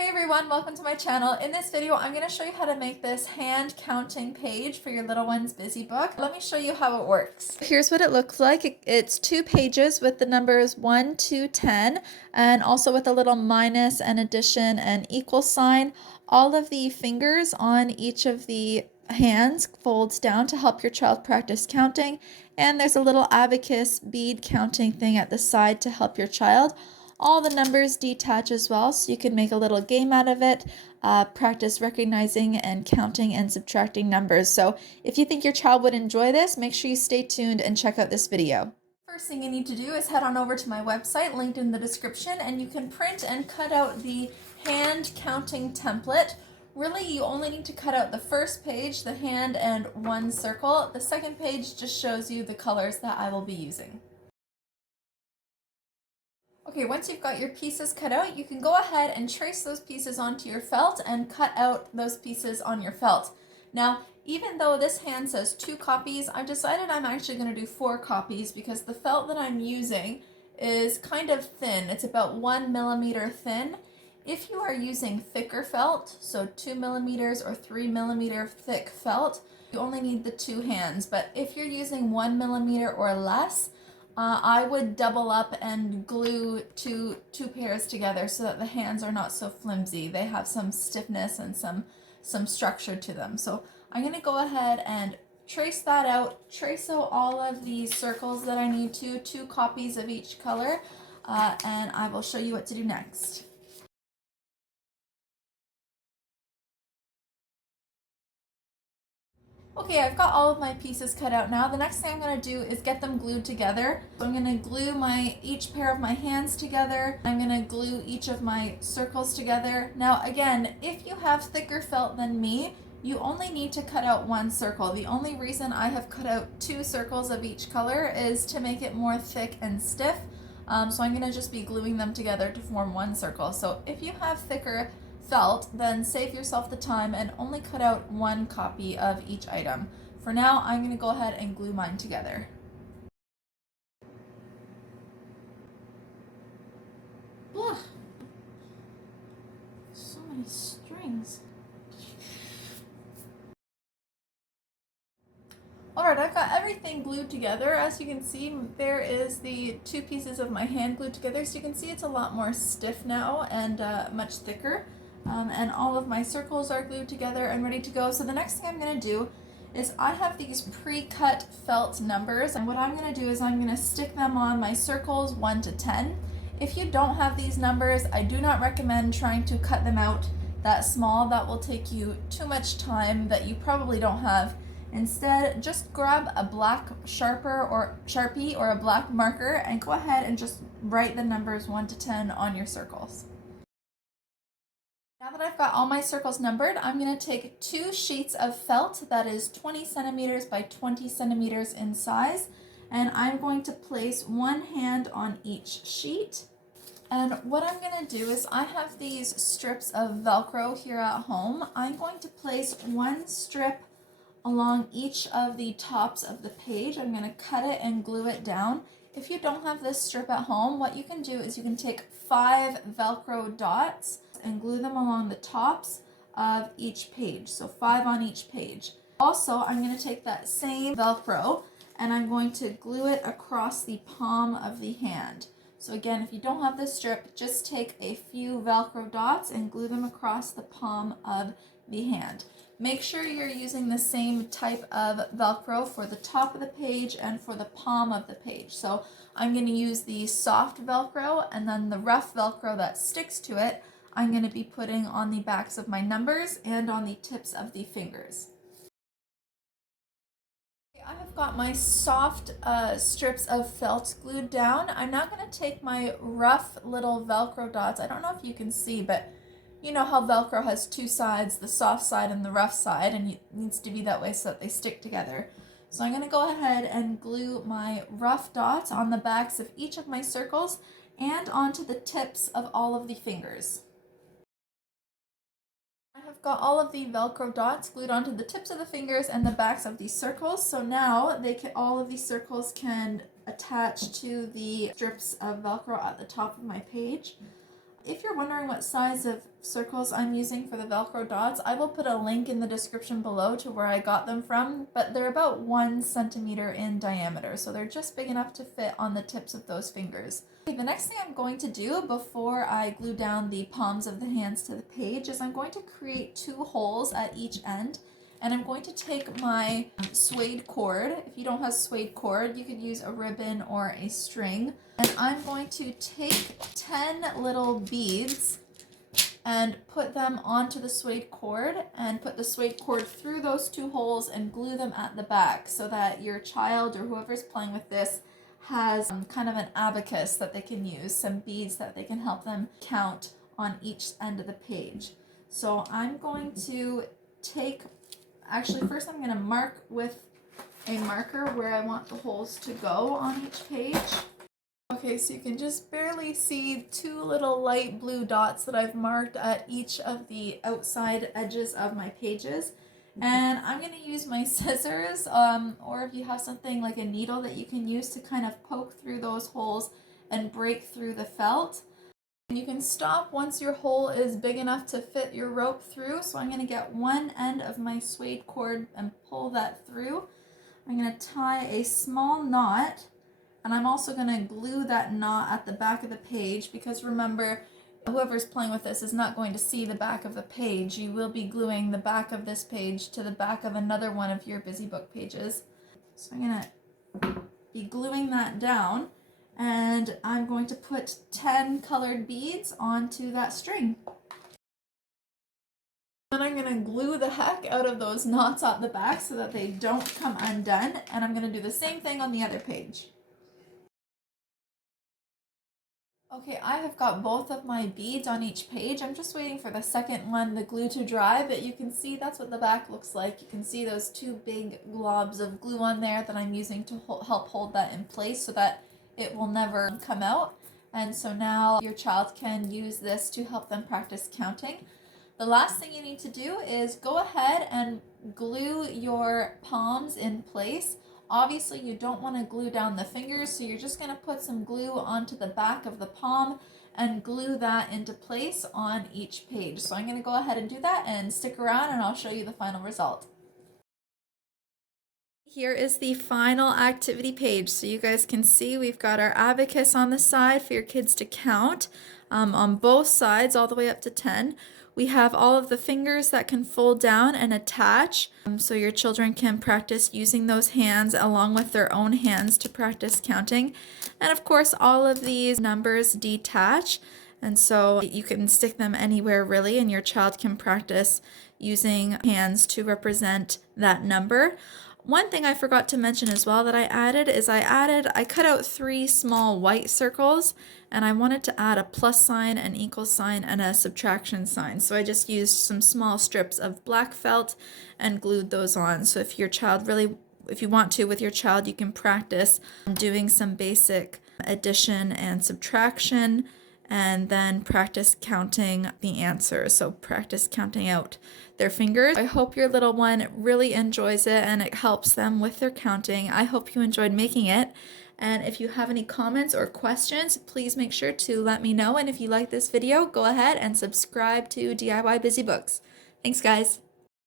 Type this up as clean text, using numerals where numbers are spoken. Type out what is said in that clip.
Hey everyone, welcome to my channel. In this video, I'm going to show you how to make this hand counting page for your little one's busy book. Let me show you how it works. Here's what it looks like. It's 2 pages with the numbers 1 to 10 and also with a little minus and addition and equal sign. All of the fingers on each of the hands folds down to help your child practice counting, and there's a little abacus bead counting thing at the side to help your child. All the numbers detach as well, so you can make a little game out of it, practice recognizing and counting and subtracting numbers. So if you think your child would enjoy this, make sure you stay tuned and check out this video. First thing you need to do is head on over to my website, linked in the description, and you can print and cut out the hand counting template. Really, you only need to cut out the first page, the hand and one circle. The second page just shows you the colors that I will be using. Okay, once you've got your pieces cut out, you can go ahead and trace those pieces onto your felt and cut out those pieces on your felt. Now, even though this hand says 2 copies, I've decided I'm actually going to do 4 copies because the felt that I'm using is kind of thin. It's about 1 millimeter thin. If you are using thicker felt, so 2 millimeters or 3 millimeter thick felt, you only need the 2 hands. But if you're using 1 millimeter or less, I would double up and glue two pairs together so that the hands are not so flimsy. They have some stiffness and some structure to them. So I'm going to go ahead and trace that out, trace out all of these circles that I need to, 2 copies of each color, and I will show you what to do next. Okay, I've got all of my pieces cut out now. The next thing I'm going to do is get them glued together. So I'm going to glue each pair of my hands together. I'm going to glue each of my circles together. Now again, if you have thicker felt than me, you only need to cut out 1 circle. The only reason I have cut out 2 circles of each color is to make it more thick and stiff. So I'm going to just be gluing them together to form 1 circle. So if you have thicker felt, then save yourself the time and only cut out 1 copy of each item. For now, I'm going to go ahead and glue mine together. Ugh. So many strings. Alright, I've got everything glued together. As you can see, there is the 2 pieces of my hand glued together, so you can see it's a lot more stiff now and much thicker. And all of my circles are glued together and ready to go. So the next thing I'm going to do is I have these pre-cut felt numbers, and what I'm going to do is I'm going to stick them on my circles 1 to 10. If you don't have these numbers, I do not recommend trying to cut them out that small. That will take you too much time that you probably don't have. Instead, just grab a black Sharpie or a black marker and go ahead and just write the numbers 1 to 10 on your circles. Now that I've got all my circles numbered, I'm going to take 2 sheets of felt that is 20 centimeters by 20 centimeters in size, and I'm going to place 1 hand on each sheet. And what I'm going to do is I have these strips of Velcro here at home. I'm going to place 1 strip along each of the tops of the page. I'm going to cut it and glue it down. If you don't have this strip at home, what you can do is you can take 5 Velcro dots and glue them along the tops of each page. So 5 on each page. Also, I'm going to take that same Velcro and I'm going to glue it across the palm of the hand. So again, if you don't have this strip, just take a few Velcro dots and glue them across the palm of the hand. Make sure you're using the same type of Velcro for the top of the page and for the palm of the page. So I'm going to use the soft Velcro, and then the rough Velcro that sticks to it, I'm going to be putting on the backs of my numbers and on the tips of the fingers. I have got my soft strips of felt glued down. I'm now going to take my rough little Velcro dots. I don't know if you can see, but you know how Velcro has 2 sides, the soft side and the rough side, and it needs to be that way so that they stick together. So I'm going to go ahead and glue my rough dots on the backs of each of my circles and onto the tips of all of the fingers. I have got all of the Velcro dots glued onto the tips of the fingers and the backs of these circles. So now all of these circles can attach to the strips of Velcro at the top of my page. If you're wondering what size of circles I'm using for the Velcro dots, I will put a link in the description below to where I got them from, but they're about 1 centimeter in diameter, so they're just big enough to fit on the tips of those fingers. Okay, the next thing I'm going to do before I glue down the palms of the hands to the page is I'm going to create 2 holes at each end. And I'm going to take my suede cord. If you don't have suede cord, you could use a ribbon or a string. And I'm going to take 10 little beads and put them onto the suede cord and put the suede cord through those 2 holes and glue them at the back so that your child or whoever's playing with this has kind of an abacus that they can use, some beads that they can help them count on each end of the page. So I'm going to actually first I'm going to mark with a marker where I want the holes to go on each page. Okay, so you can just barely see 2 little light blue dots that I've marked at each of the outside edges of my pages. And I'm going to use my scissors, or if you have something like a needle that you can use to kind of poke through those holes and break through the felt. You can stop once your hole is big enough to fit your rope through. So I'm going to get one end of my suede cord and pull that through. I'm going to tie a small knot, and I'm also going to glue that knot at the back of the page because remember, whoever's playing with this is not going to see the back of the page. You will be gluing the back of this page to the back of another one of your busy book pages. So I'm going to be gluing that down. And I'm going to put 10 colored beads onto that string. Then I'm going to glue the heck out of those knots at the back so that they don't come undone. And I'm going to do the same thing on the other page. Okay, I have got both of my beads on each page. I'm just waiting for the second one, the glue to dry, but you can see that's what the back looks like. You can see those 2 big globs of glue on there that I'm using to help hold that in place so that it will never come out. And so now your child can use this to help them practice counting. The last thing you need to do is go ahead and glue your palms in place. Obviously you don't want to glue down the fingers, so you're just going to put some glue onto the back of the palm and glue that into place on each page. So I'm going to go ahead and do that, and stick around and I'll show you the final result. Here is the final activity page. So you guys can see we've got our abacus on the side for your kids to count on both sides all the way up to 10. We have all of the fingers that can fold down and attach so your children can practice using those hands along with their own hands to practice counting. And of course all of these numbers detach, and so you can stick them anywhere really, and your child can practice using hands to represent that number. One thing I forgot to mention as well that I added is I cut out 3 small white circles, and I wanted to add a plus sign, an equal sign, and a subtraction sign. So I just used some small strips of black felt and glued those on. So if your child if you want to with your child, you can practice doing some basic addition and subtraction, and then practice counting the answers. So practice counting out their fingers. I hope your little one really enjoys it and it helps them with their counting. I hope you enjoyed making it. And if you have any comments or questions, please make sure to let me know. And if you like this video, go ahead and subscribe to DIY Busy Books. Thanks, guys.